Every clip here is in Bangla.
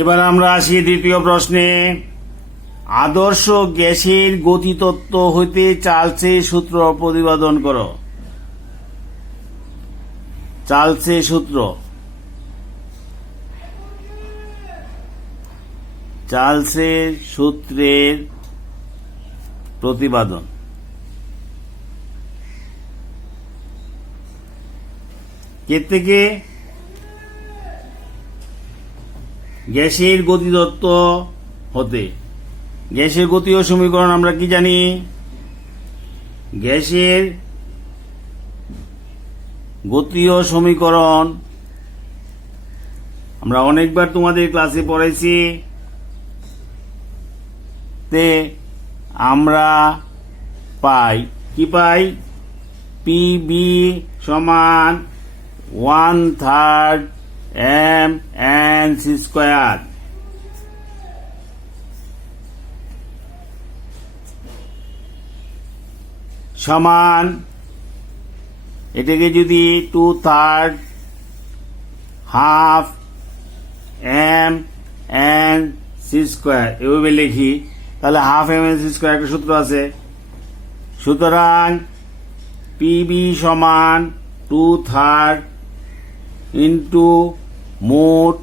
এবার আমরা আসি দ্বিতীয় প্রশ্নে। আদর্শ গ্যাসের গতিতত্ত্ব হইতে চার্লসের সূত্র প্রতিপাদন করো। চার্লসের সূত্র, চার্লসের সূত্রের প্রতিপাদন। কে থেকে? গ্যাসের গতিতত্ত্ব হতে। গ্যাসের গতীয় সমীকরণ আমরা কি জানি? গ্যাসের গতীয় সমীকরণ আমরা অনেকবার তোমাদের ক্লাসে পড়াইছি। তে আমরা পাই কি? পাই পিবি সমান 1/3 mc²। সমান এটাকে যদি 2/3 হাফ mc² এভাবে লিখি, তাহলে হাফ mc² একটা সূত্র আছে। সুতরাং পিবি সমান 2/3 ইন্টু মোট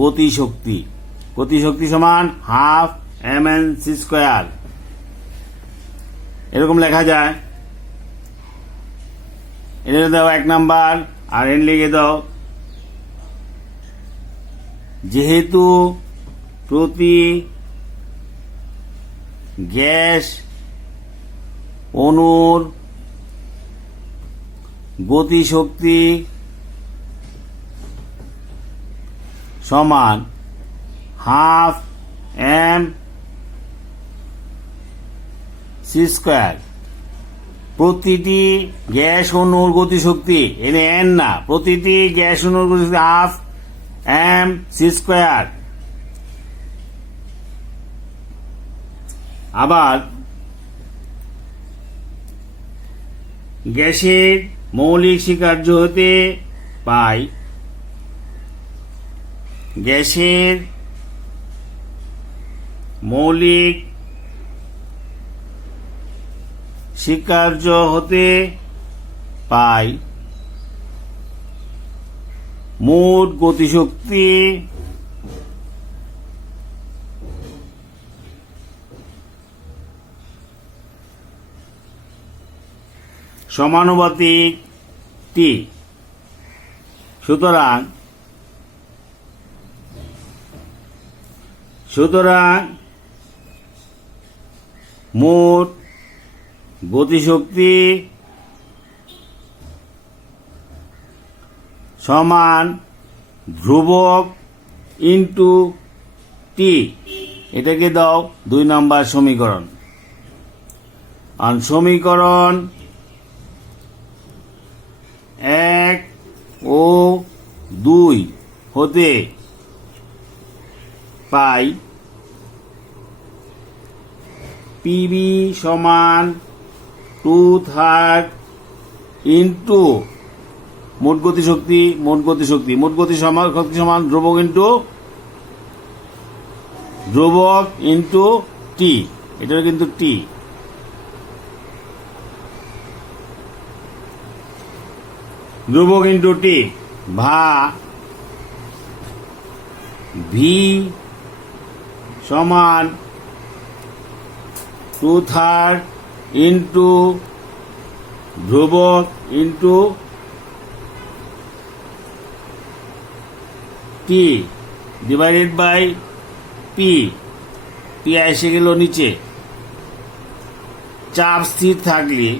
গতিশক্তি। গতিশক্তি সমান হাফ mc²। এরকম লেখা যায়। এটা দাও 1 নাম্বার, আর এন লিখে দাও। যেহেতু প্রতি গ্যাস অণুর গতিশক্তি সমান হাফ mc², প্রতিটি গ্যাস অণুর গতিশক্তি, এনে এন না, প্রতিটি গ্যাস অণুর গতিশক্তি হাফ mc²। আবার গ্যাসের মৌলিক স্বীকার্য হতে পাই গ্যাসের মৌলিক স্বীকার্য হতে পাই মোট গতিশক্তি সমানুপাতিক টি। সুতরাং মোট গতিশক্তি সমান ধ্রুবক ইন্টু টি। এটাকে দাও 2 নম্বর সমীকরণ। আর সমীকরণ 1 ও 2 হতে পাই পিবি সমান 2/3 ইন্টু মোট গতিশক্তি সমান ধ্রুবক ইন্টু টি। এটা কিন্তু টি। ধ্রুবক ইন্টু টি ভা ভি সমান 2/3 ইন্টু ধ্রুবক into T divided by P. P এসে গেল নিচে। চাপ স্থির থাকলে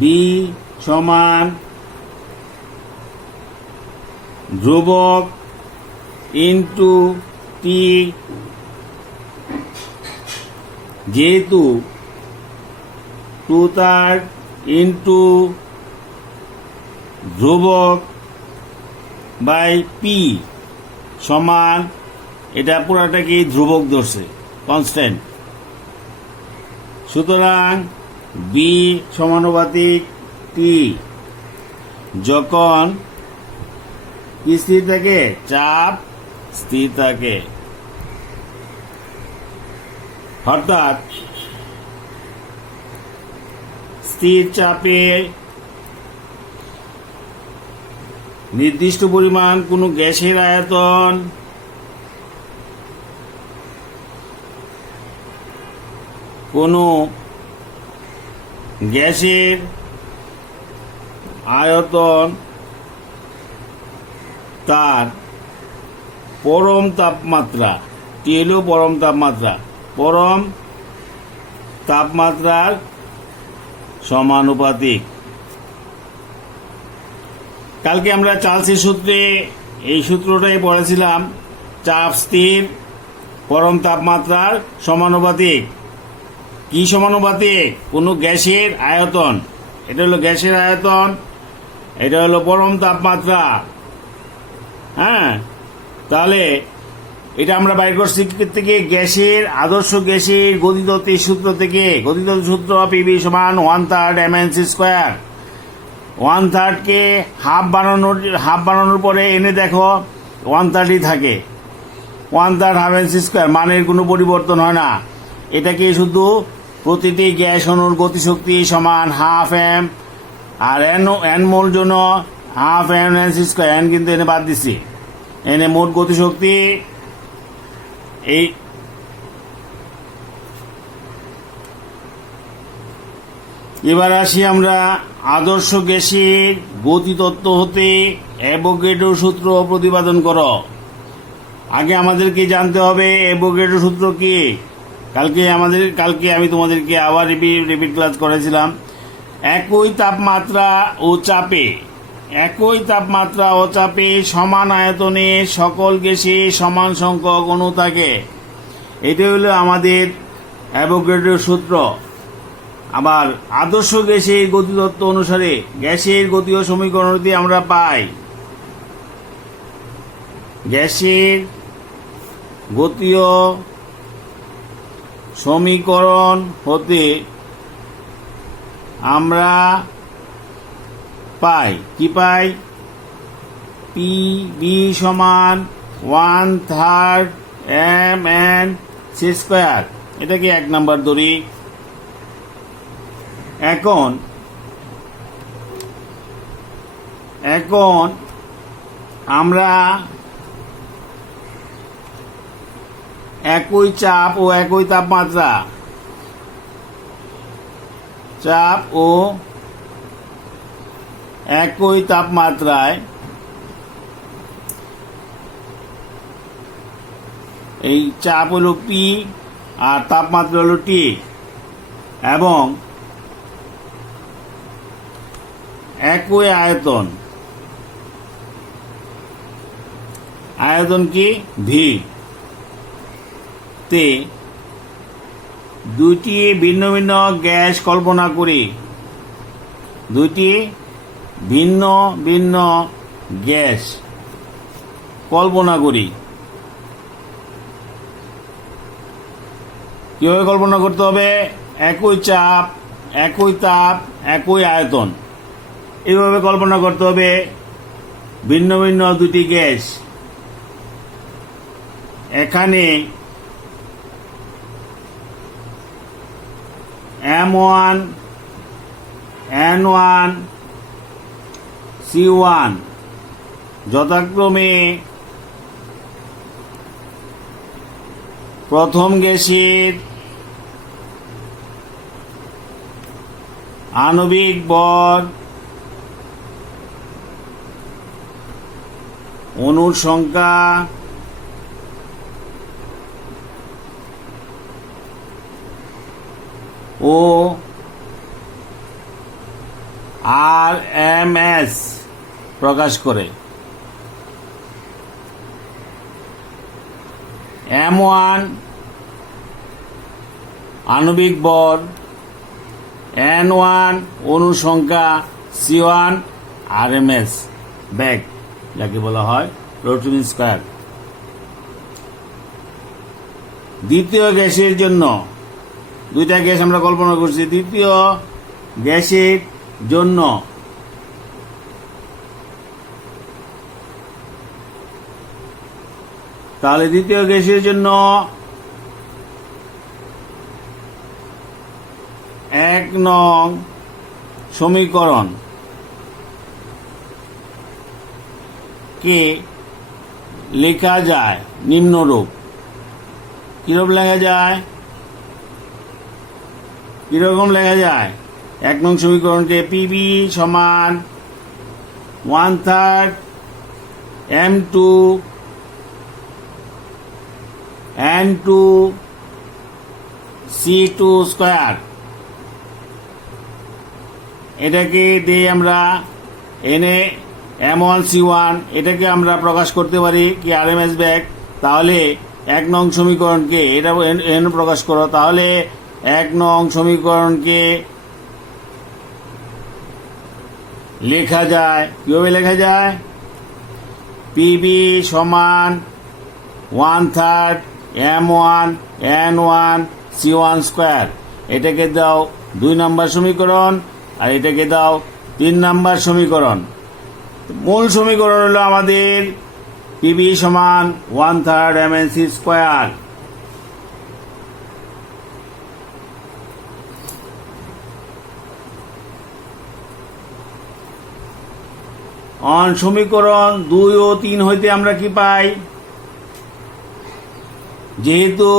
বি সমান ধ্রুবক ইন্টু টি। যেহেতু 2/3 ইন্টু ধ্রুবক বাই পি সমান, এটা পুরাটাকে ধ্রুবক ধরছে, কনস্ট্যান্ট। সুতরাং বি সমানুপাতিক টি। যখন কি স্থির থাকে? চাপ স্থির থাকে। অর্থাৎ স্থির চাপে নির্দিষ্ট পরিমাণ কোনো গ্যাসের আয়তন কোনো গ্যাসের আয়তন তার পরম তাপমাত্রা, টি হলো পরম তাপমাত্রা, পরম তাপমাত্রার সমানুপাতিক। কালকে আমরা চার্লসের সূত্রে এই সূত্রটাই পড়েছিলাম, চাপ স্থির পরম তাপমাত্রার সমানুপাতিক। কি সমানুপাতিক? কোনো গ্যাসের আয়তন, এটা হলো গ্যাসের আয়তন, এটা হলো পরম তাপমাত্রা। হ্যাঁ, তাহলে এটা আমরা বাইর করছি থেকে গ্যাসের, আদর্শ গ্যাসের গতিতত্ত্বের সূত্র থেকে। গতিতত্ত্বের সূত্র পিভি সমান 1/3 mc স্কোয়ার। 1/3 কে হাফ বানানোর পরে এনে দেখো 1/3 থাকে। 1/3 হাফ mc স্কোয়ার, মানের কোনো পরিবর্তন হয় না। এটাকে শুধু প্রতিটি গ্যাস অণুর গতিশক্তি সমান হাফ এম, আর এন মোল জন্য half M mc square, N কিন্তু এনে বাদ দিছি। এনে মোট গতিশক্তি এই এবার আসি আমরা আদর্শ গ্যাসের গতিতত্ত্ব হতে অ্যাভোগাড্রো সূত্র প্রতিপাদন করো। আগে আমাদেরকে জানতে হবে অ্যাভোগাড্রো সূত্র কি। কালকে আমি তোমাদেরকে আবার রিপিট ক্লাস করেছিলাম। একই তাপমাত্রা ও চাপে সমান আয়তনে সকল গ্যাসে সমান সংখ্যক অণু থাকে। এটা হলো আমাদের অ্যাভোগাড্রো সূত্র। আবার আদর্শ গ্যাসের গতিতত্ত্ব অনুসারে গ্যাসের গতীয় সমীকরণটি আমরা পাই, গ্যাসের গতীয় সমীকরণ হতে আমরা পাই কি পাই? পি বি সমান 1/3 mn সি স্কোয়ার। এটাকে 1 নাম্বার ধরি। এখন আমরা একই চাপ ও একই তাপমাত্রা, একই তাপমাত্রায় এই চাপ হলো পি আর তাপমাত্রা হলো টি, এবং একই আয়তন কি? ভি তে দুইটি ভিন্ন ভিন্ন গ্যাস কল্পনা করি, দুইটি ভিন্ন ভিন্ন গ্যাস কল্পনা করি। কিভাবে কল্পনা করতে হবে? একই চাপ, একই তাপ, একই আয়তন, এইভাবে কল্পনা করতে হবে ভিন্ন ভিন্ন দুটি গ্যাস। এখানে M1 N1 C1 যথাক্রমে প্রথম গ্যাসের আণবিক ভর, অণুর সংখ্যা ও RMS প্রকাশ করে। M1 আণবিক ভর, N1 অণু সংখ্যা, C1 RMS ব্যাগ, যাকে বলা হয় রোটন স্কয়ার। দ্বিতীয় গ্যাসের জন্য দুইটা গ্যাস আমরা কল্পনা করছি। দ্বিতীয় গ্যাসের জন্য তাহলে দ্বিতীয় গ্যাসের জন্য 1 নং সমীকরণ কে লেখা যায় নিম্নরূপ। কিরকম লেখা যায়? কিরকম লেখা যায়? 1 নং সমীকরণকে পিবি সমান 1/3 M2 N2 C2 স্কয়ার, এটাকে দিয়ে আমরা এনে M1 C1 এটাকে আমরা প্রকাশ করতে পারি কি RMS ব্যাগ। তাহলে 1 নং সমীকরণকে এটা এনে প্রকাশ করো। তাহলে 1 নং সমীকরণকে লেখা যায় কিভাবে লেখা যায়? পিবি সমান 1/3 M1 N1 C1 স্কয়ার, এটাকে দাও 2 নম্বর সমীকরণ আর এটাকে দাও 3 নম্বর সমীকরণ। মূল সমীকরণ হলো আমাদের পিবি সমান 1/3 MNC স্কয়ার। অন সমীকরণ 2 ও 3 হইতে আমরা কি পাই? যেহেতু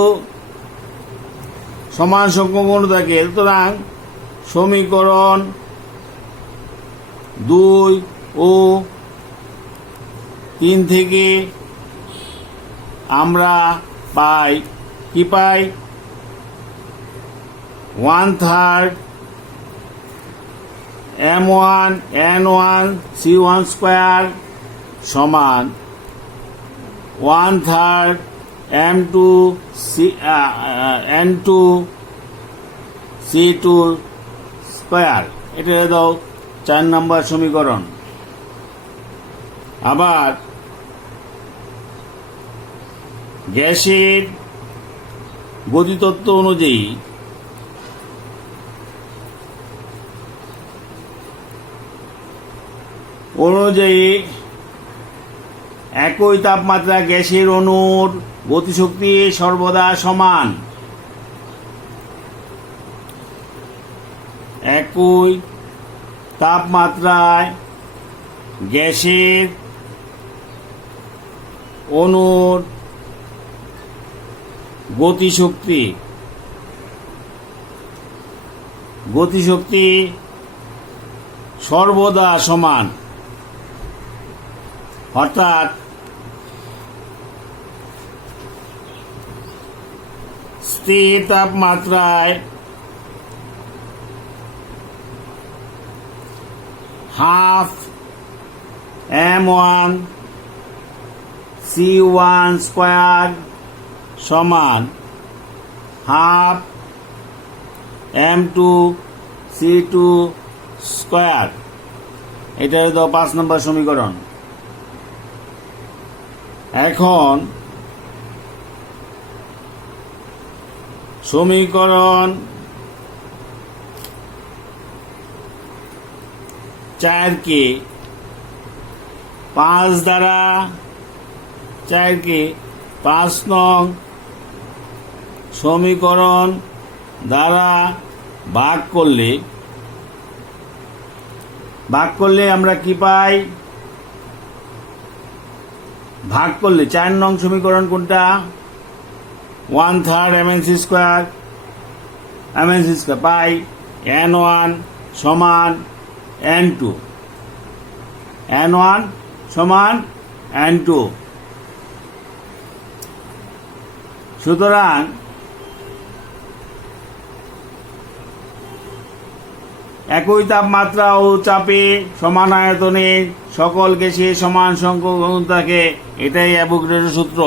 সমান সংখ্যক অণু থাকে, সুতরাং সমীকরণ 2 ও 3 থেকে আমরা পাই কি পাই? 1/3 M1 N1 C1 স্কয়ার সমান 1/3 M2 N2 C2 স্কয়ার। এটা দাও 4 নম্বর সমীকরণ। আবার গ্যাসের গতিতত্ত্ব অনুযায়ী একই তাপমাত্রা গ্যাসের অণুর গতিশক্তি সর্বদা সমান। একই তাপমাত্রায় গ্যাসের অণুর গতিশক্তি সর্বদা সমান। অর্থাৎ স্থির তাপমাত্রায় হাফ M1 C1 স্কয়ার সমান হাফ M2 C2 স্কয়ার। এটা হলো 5 নম্বর সমীকরণ। এখন সমীকরণ 4 কে 5 দ্বারা 4 কে 5 নং সমীকরণ দ্বারা ভাগ করলে আমরা কি পাই? ভাগ করলে 4 নং সমীকরণ কোনটা? 1/3 MNC স্কয়ার পাই N1 সমান N2 সুতরাং একই তাপমাত্রা ও চাপে সমান আয়তনে সকল গ্যাসে সমান সংখ্যক অণু থাকে। এটাই অ্যাভোগাড্রো সূত্র।